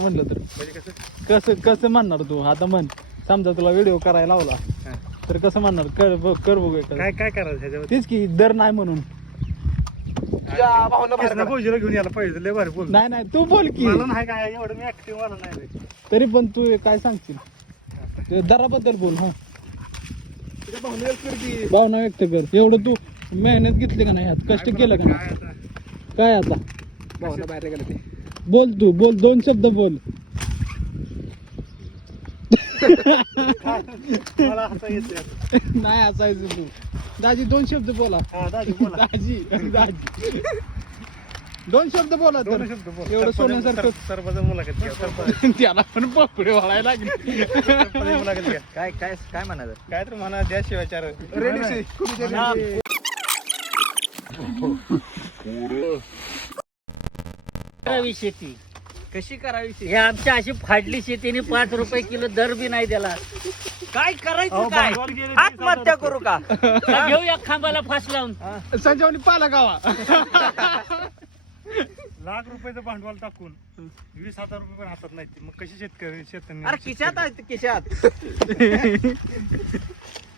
म्हणलं तर म्हणजे कसं कसं कसं म्हणणार तू आता म्हण समजा तुला व्हिडिओ करायला लावला तर कसं म्हणणार कर बघू एखादं. काय काय करायचं ह्याच्यावर तेच की दर नाही म्हणून कृष्णा भाऊजीला घेऊन यायला पाहिजे लय भारी बोल नाही तू बोल की मला नाही काय एवढं मी ऍक्टिव्ह मला नाही रे. तरी पण तू काय सांगशील ते दराबद्दल बोल हा भावना व्यक्त कर एवढं तू मेहनत घेतली का नाही ह्यात कष्ट केलं का नाही काय आता भावना बाहेर गेलं ते बोल तू बोल 2 शब्द बोल मला हसा येते नाही असायचं तू दाजी 2 शब्द बोला हा दादी बोला दाजी 2 शब्द बोला तर दोन शब्द बोल. एवढं सोन्यासारखं सरपंच मुलाखत घ्या सरपंच त्याला पण पकडे वळायला लागले मुलाखत घ्या काय काय काय म्हणायचं काय तर म्हणा द्या शिवाय चार करावी शेती कशी करावी हे आमच्या अशी फाडली शेतीने 5 रुपये किलो दर बी नाही दिला काय करायचं काय आत्महत्या करू का घेऊया खांबाला फास लावून संजीवनी पाला गावा लाख रुपयाचं भांडवल टाकून 20,000 रुपये पण हातात नाही मग कशी शेतकरी अरे खिशात आहे खिशात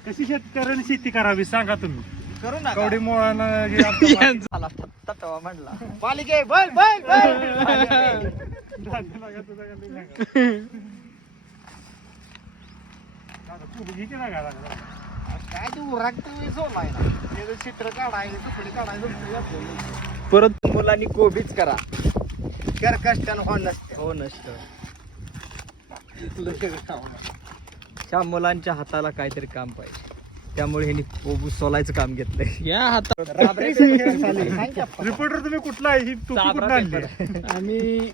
कशी शेतकऱ्यांनी शेती करावी सांगा तुम्ही करू ना कवडी मोळानं जे आमच्या तवा म्हणला पालिके बोल बोल काय तू राखतोय सोलाय ना त्याचं चित्र काढायचं तुकडे काढायचं परत मुलांनी कोबीच करा कर कष्टानं हो नसतं त्या मुलांच्या हाताला काहीतरी काम पाहिजे त्यामुळे ह्यांनी कोबू सोलायचं काम घेतलंय या हातात रिपोर्टर तुम्ही कुठला आहे ही टोपी कुठं आणली आम्ही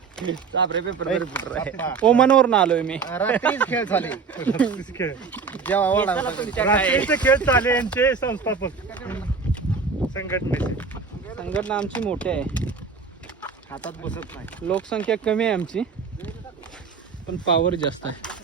चाबरे पेपर रिपोर्टर आहे ओमानवरून आलोय मी रात्रीच खेळ झाले खेळ जेव्हा ओढा तुमच्या काय रात्रीचे खेळ चाले यांचे संस्थापक संघटनेचे संघटना आमची मोठी आहे हातात बसत नाही लोकसंख्या कमी आहे आमची पण पॉवर जास्त आहे